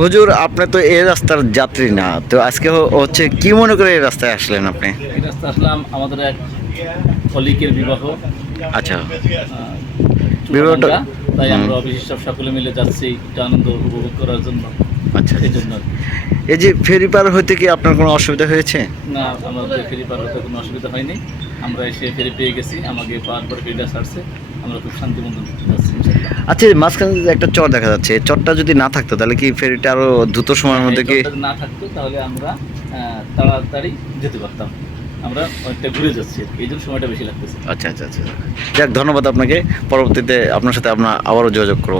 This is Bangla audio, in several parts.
হুজুর আপনি তো এই রাস্তার যাত্রী না। তো আজকে হচ্ছে কি মনে করে এই রাস্তায় আসলেন আপনি? এই রাস্তা আসলাম আমাদের এক কলিকের বিবাহ। আচ্ছা। বিবাহটা- তাই আমরা অফিসের সব সকলে মিলে যাচ্ছি একটু আনন্দ উপভোগ করার জন্য। আচ্ছা এই জন্য এই যে ফেরি পার হইতে কি আপনার কোনো অসুবিধা হয়েছে? না আমাদের ফেরি পার হতে কোনো অসুবিধা হয়নি। আমরা এসে ফেরি পেয়ে গেছি আমাকে পাওয়ার পর ফেরিটা ছাড়ছে। আমরা খুব শান্তিমতো আচ্ছা মাঝখানে একটা চর দেখা যাচ্ছে চরটা যদি না থাকতো তাহলে কি ফেরিটা আরও দ্রুত সময়ের মধ্যে কি না থাকতো তাহলে আমরা তাড়াতাড়ি যেতে পারতাম। আমরা অনেকটা ঘুরে যাচ্ছি এই জন্য সময়টা বেশি লাগতেছে। আচ্ছা আচ্ছা আচ্ছা। যাক ধন্যবাদ আপনাকে। পরবর্তীতে আপনার সাথে আমরা আবারও যোগাযোগ করব।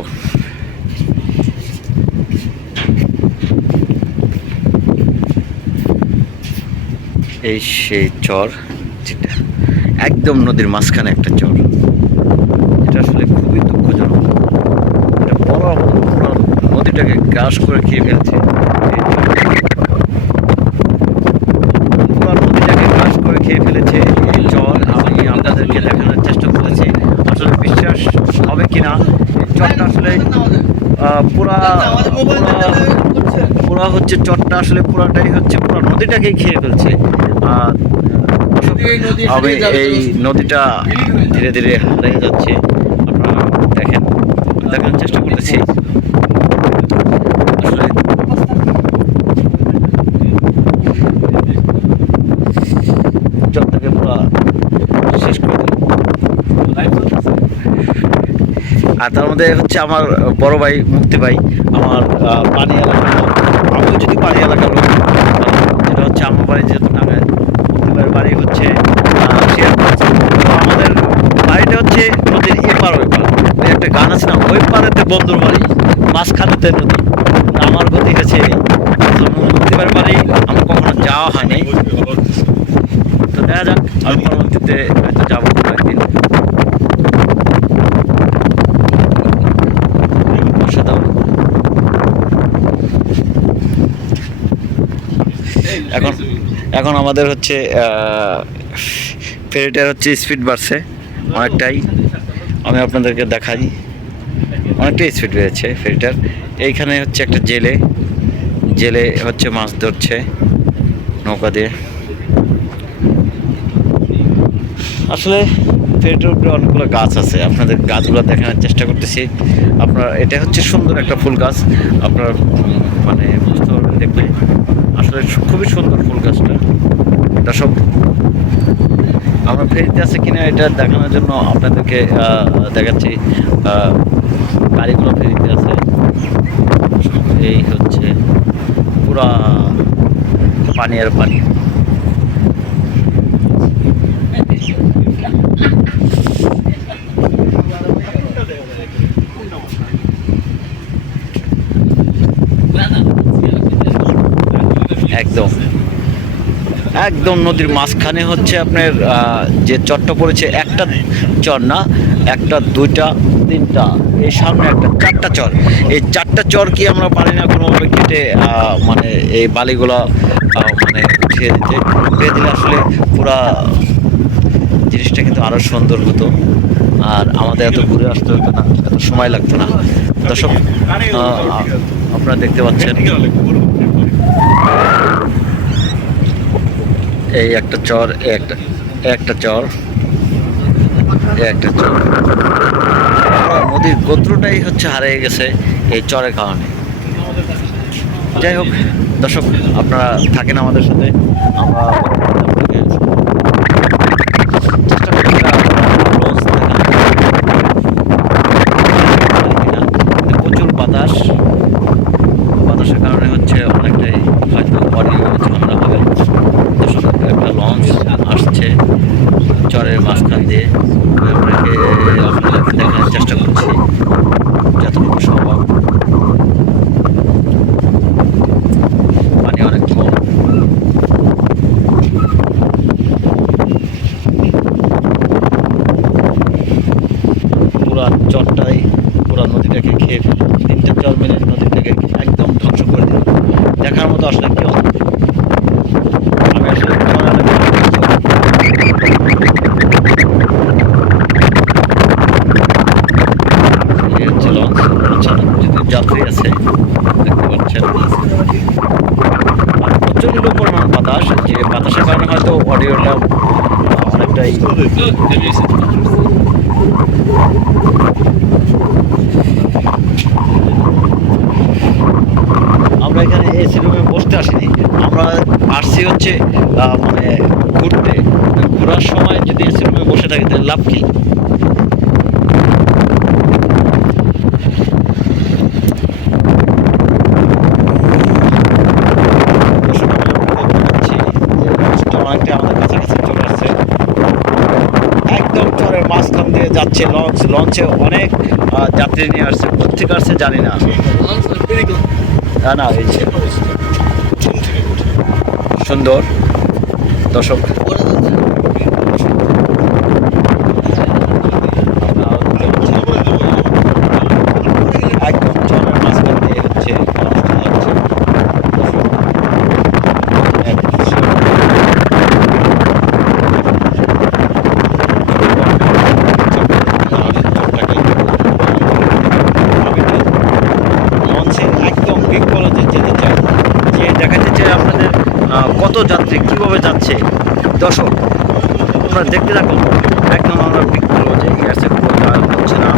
এই সেই চর যেটা একদম নদীর মাঝখানে একটা চর এটা আসলে খুবই দুঃখজনক পুরো নদীটাকে গ্রাস করে খেয়ে ফেলছে। পুরো নদীটাকে গ্রাস করে খেয়ে ফেলেছে। এই চর আমি আপনাদেরকে দেখানোর চেষ্টা করেছি। আসলে বিশ্বাস হবে কিনা? এই চরটা আসলে পুরা পুরা- পুরা হচ্ছে চরটা আসলে পুরাটাই হচ্ছে পুরো নদীটাকেই খেয়ে ফেলছে। আর এই নদীটা ধীরে ধীরে হারিয়ে যাচ্ছে। দেখানোর চেষ্টা করতেছি। পুরো শেষ করে। আর তার মধ্যে হচ্ছে আমার বড় ভাই মুক্তি ভাই আমার পানি এলাকা। আমিও যদি পানি এলাকার লোক যেটা হচ্ছে আমার বাড়ি যেহেতু নামে মুক্তি ভাইয়ের বাড়ি হচ্ছে আমাদের বাড়িটা হচ্ছে নদীর এপার ওই পার ওই একটা গান আছে পারেতে বন্ধুর বাড়ি, মাঝখানেতে নদী। আমার গতি এই। তো বাড়ি, আমার কখনো যাওয়া হয়নি। তো দেখা যাক, আমি পরবর্তীতে হয়তো যাব একদিন। এখন এখন আমাদের হচ্ছে ফেরিটার হচ্ছে স্পিড বাড়ছে অনেকটাই। আমি আপনাদেরকে দেখাই। অনেকটাই স্পিড বেড়েছে ফেরিটার এইখানে হচ্ছে একটা জেলে। জেলে হচ্ছে মাছ ধরছে নৌকা দিয়ে। আসলে ফেরিটার উপরে অনেকগুলো গাছ আছে। আপনাদের গাছগুলো দেখানোর চেষ্টা করতেছি। আপনার, এটা হচ্ছে সুন্দর একটা ফুল গাছ। আপনার মানে বুঝতে পারবেন দেখলে আসলে খুবই সুন্দর ফুল গাছটা। সব আমার ফেরিতে আছে কিনা এটা দেখানোর জন্য আপনাদেরকে দেখাচ্ছি গাড়িগুলো ফেরিতে আছে। এই হচ্ছে পুরা পানি আর পানি একদম একদম নদীর মাঝখানে হচ্ছে আপনার যে চরটা পড়েছে, একটা চর না, একটা, দুইটা, তিনটা, এই সামনে একটা, চারটা চর। এই চারটা চর কি আমরা পারি না কোনোভাবে কেটে মানে এই বালিগুলো মানে উঠিয়ে দিতে? দিলে আসলে পুরা জিনিসটা কিন্তু আরও সুন্দর হতো। আর আমাদের এত ঘুরে আসতে হতো না, এত সময় লাগতো না। দর্শক আপনারা দেখতে পাচ্ছেন। এই একটা চর একটা একটা চর একটা চর। নদীর গোত্রটাই হচ্ছে হারিয়ে গেছে এই চরের কারণে। যাই হোক, দর্শক, আপনারা থাকেন আমাদের সাথে। আমরা পরবর্তীতে আপনাকে চেষ্টা করি যে আপনারা রোজ দেখানোর। কিন্তু প্রচুর বাতাস বাতাসের কারণে হচ্ছে অনেকটাই হয়তো অডিও ঝামেলা হবে দর্শক একটা লঞ্চ আসছে চরের মাঝখান দিয়ে আপনাকে আপনাদেরকে দেখানোর চেষ্টা করছি। যতটুকু সম্ভব। পানি অনেক কম। পুরা পুরা নদীটাকে খেয়ে ফেলে তিনটা চর মিলে নদীটাকে একদম ধ্বংস করে দিল। দেখার মতো আসলে কেউ আমি আসলে চর এলাকায় এই হচ্ছে লঞ্চ লঞ্চ যদি কারণে হয়তো অডিওটা অনেকটাই। আমরা এখানে এসি রুমে বসতে আসিনি। আমরা আসছি হচ্ছে মানে ঘুরতে। ঘোরার সময় যদি এসি রুমে বসে থাকি, তাহলে লাভ কি দর্শক, আমরা দেখতে পাচ্ছি যে লঞ্চটা অনেকটা আমাদের কাছাকাছি চলে আসছে একদম চরের মাঝখান দিয়ে লঞ্চ, লঞ্চে অনেক যাত্রী নিয়ে আসছে কোথেকে আসছে জানি না না না যে। সুন্দর। দর্শক একদম চরের মাঝখান দিয়ে হচ্ছে লঞ্চটা যাচ্ছে। দর্শক, এক দৃশ্য। লঞ্চে একদম বিগ কলেজে যেতে চাই যে দেখাতে চাই আপনাদের আহ, কত যাত্রী, কীভাবে যাচ্ছে? দর্শক আপনারা দেখতে থাকুন একদম আমরা কলেজে গেছে পুরো হচ্ছে না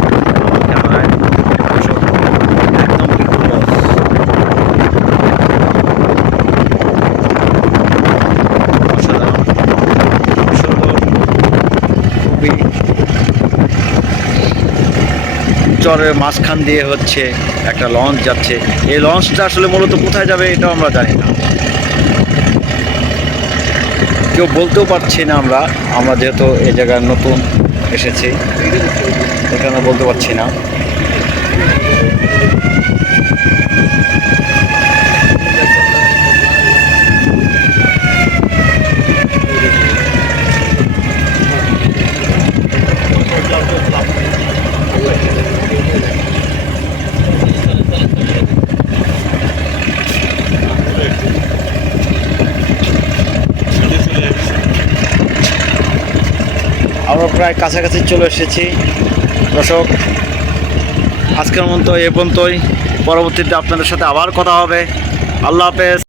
চরের মাঝখান দিয়ে হচ্ছে একটা লঞ্চ যাচ্ছে। এই লঞ্চটা আসলে মূলত কোথায় যাবে এটাও আমরা জানি না। কেউ বলতেও পারছি না আমরা। আমরা যেহেতু এ জায়গায় নতুন এসেছি এখানে বলতে পারছি না। আমরা প্রায় কাছাকাছি চলে এসেছি। দর্শক, আজকের মতো এ পর্যন্তই। পরবর্তীতে আপনাদের সাথে আবার কথা হবে। আল্লাহ হাফেজ।